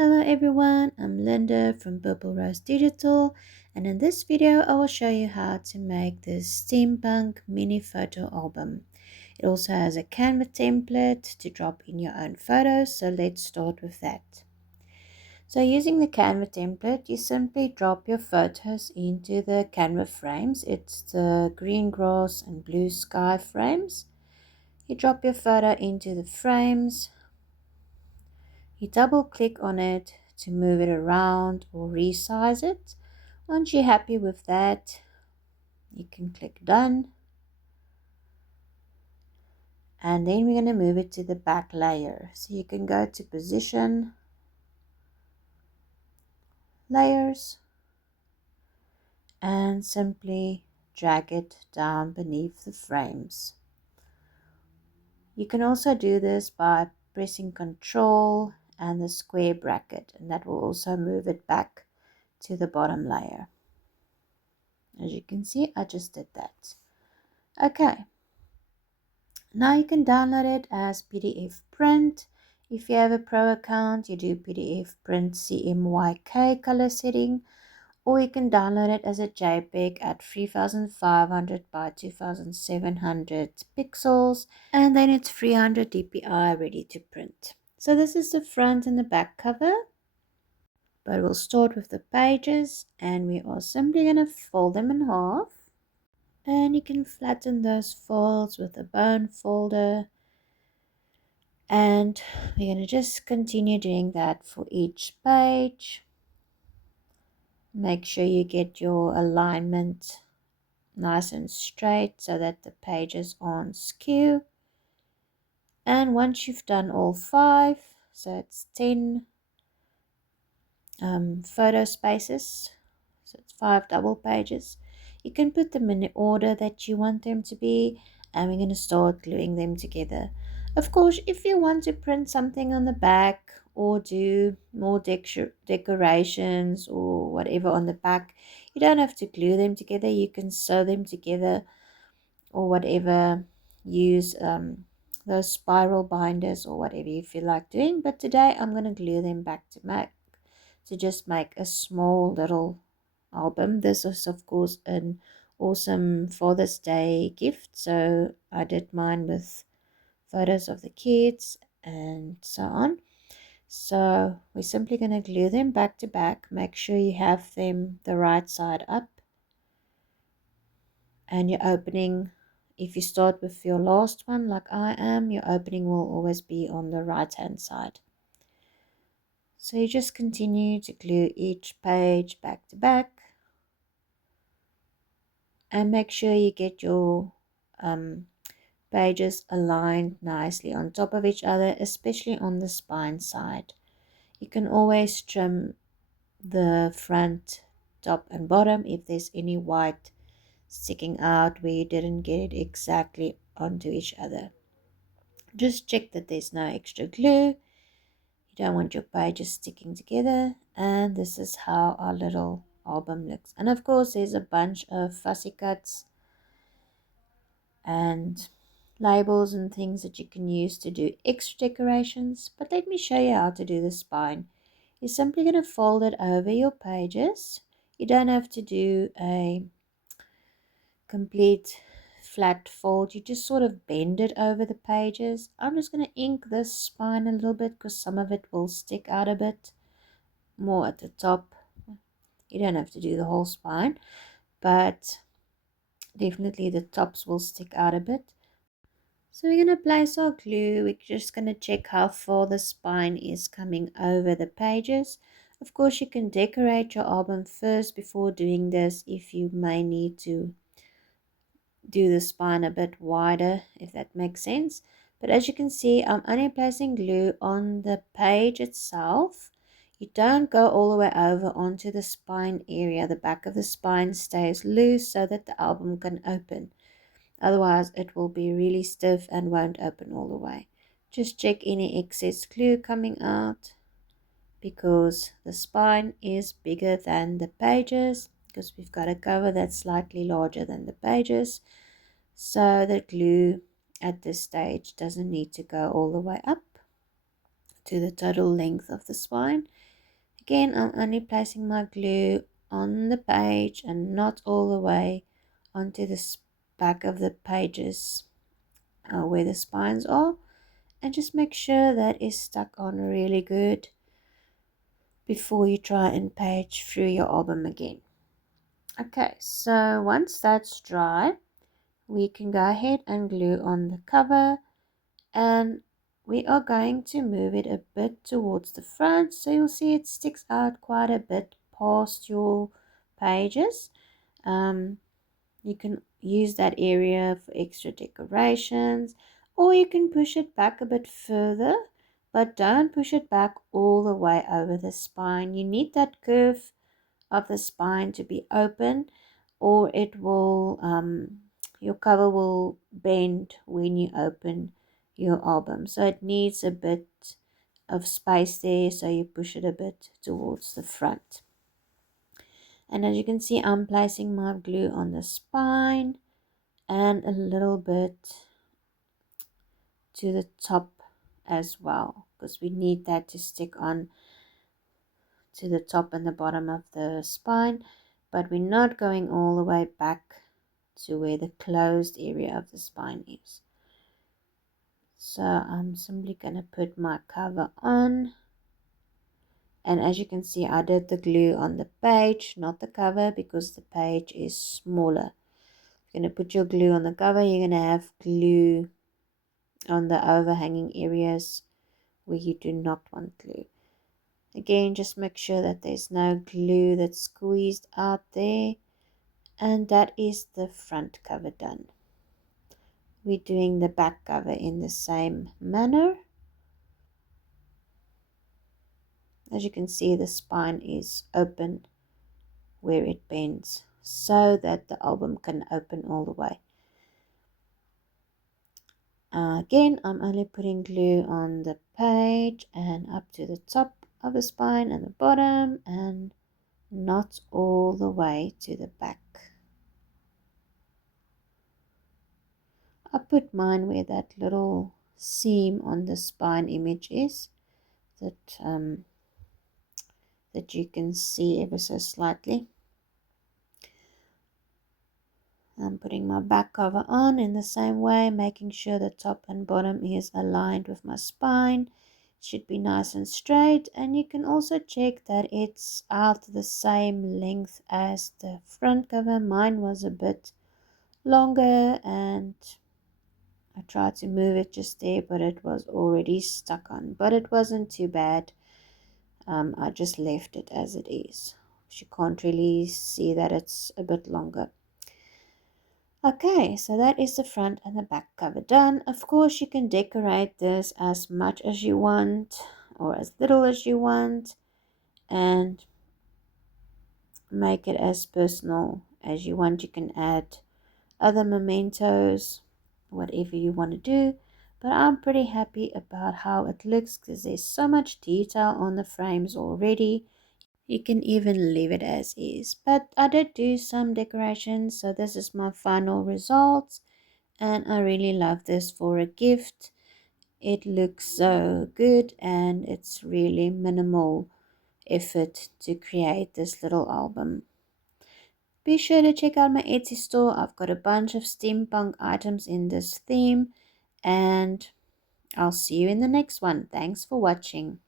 Hello everyone, I'm Linda from Purple Rose Digital, and in this video I will show you how to make this steampunk mini photo album. It also has a Canva template to drop in your own photos, so let's start with that. So using the Canva template, you simply drop your photos into the Canva frames. It's the green grass and blue sky frames. You drop your photo into the frames. You double click on it to move it around or resize it. Once you're happy with that, you can click done. And then we're going to move it to the back layer. So you can go to position, layers, and simply drag it down beneath the frames. You can also do this by pressing Ctrl and the square bracket, and that will also move it back to the bottom layer. As you can see, I just did that. Okay, now you can download it as PDF print. If you have a pro account, you do PDF print CMYK color setting, or you can download it as a JPEG at 3500 by 2700 pixels, and then it's 300 dpi ready to print. So this is the front and the back cover, but we'll start with the pages, and we are simply going to fold them in half. And you can flatten those folds with a bone folder, and we're going to just continue doing that for each page. Make sure you get your alignment nice and straight so that the pages aren't skew. And once you've done all 5, so it's 10 photo spaces, so it's 5 double pages, you can put them in the order that you want them to be, and we're going to start gluing them together. Of course, if you want to print something on the back or do more decorations or whatever on the back, you don't have to glue them together. You can sew them together or whatever. Use those spiral binders or whatever you feel like doing. But today I'm going to glue them back to just make a small little album. This is of course an awesome Father's Day gift, so I did mine with photos of the kids and so on. So we're simply going to glue them back to back. Make sure you have them the right side up, and your opening, if you start with your last one like I am, your opening will always be on the right hand side. So you just continue to glue each page back to back, and make sure you get your pages aligned nicely on top of each other, especially on the spine side. You can always trim the front, top and bottom if there's any white sticking out where you didn't get it exactly onto each other. Just check that there's no extra glue. You don't want your pages sticking together. And this is how our little album looks. And of course there's a bunch of fussy cuts and labels and things that you can use to do extra decorations. But let me show you how to do the spine. You're simply going to fold it over your pages. You don't have to do a complete flat fold. You just sort of bend it over the pages. I'm just going to ink this spine a little bit because some of it will stick out a bit more at the top. You don't have to do the whole spine, but definitely the tops will stick out a bit. So we're going to place our glue. We're just going to check how far the spine is coming over the pages. Of course, you can decorate your album first before doing this if you may need to do the spine a bit wider, if that makes sense. But as you can see, I'm only placing glue on the page itself. You don't go all the way over onto the spine area. The back of the spine stays loose so that the album can open. Otherwise, it will be really stiff and won't open all the way. Just check any excess glue coming out, because the spine is bigger than the pages, because we've got a cover that's slightly larger than the pages. So the glue at this stage doesn't need to go all the way up to the total length of the spine. Again, I'm only placing my glue on the page and not all the way onto the back of the pages where the spines are, and just make sure that is stuck on really good before you try and page through your album again. Okay, so once that's dry, we can go ahead and glue on the cover, and we are going to move it a bit towards the front, so you'll see it sticks out quite a bit past your pages. You can use that area for extra decorations, or you can push it back a bit further, but don't push it back all the way over the spine. You need that curve of the spine to be open, or it will your cover will bend when you open your album. So it needs a bit of space there, so you push it a bit towards the front. And as you can see, I'm placing my glue on the spine and a little bit to the top as well, because we need that to stick on to the top and the bottom of the spine, but we're not going all the way back to where the closed area of the spine is. So I'm simply going to put my cover on, and as you can see, I did the glue on the page, not the cover, because the page is smaller. You're going to put your glue on the cover, you're going to have glue on the overhanging areas where you do not want glue. Again, just make sure that there's no glue that's squeezed out there. And that is the front cover done. We're doing the back cover in the same manner. As you can see, the spine is open where it bends so that the album can open all the way. Again, I'm only putting glue on the page and up to the top of the spine and the bottom, and not all the way to the back. I put mine where that little seam on the spine image is, that you can see ever so slightly. I'm putting my back cover on in the same way, making sure the top and bottom is aligned with my spine. It should be nice and straight, and you can also check that it's out the same length as the front cover. Mine was a bit longer and I tried to move it just there, but it was already stuck on. But it wasn't too bad. I just left it as it is. You can't really see that it's a bit longer. Okay, so that is the front and the back cover done. Of course, you can decorate this as much as you want or as little as you want, and make it as personal as you want. You can add other mementos, whatever you want to do, but I'm pretty happy about how it looks because there's so much detail on the frames already. You can even leave it as is, but I did do some decorations, so this is my final result, and I really love this for a gift. It looks so good, and it's really minimal effort to create this little album. Be sure to check out my Etsy store. I've got a bunch of steampunk items in this theme, and I'll see you in the next one. Thanks for watching.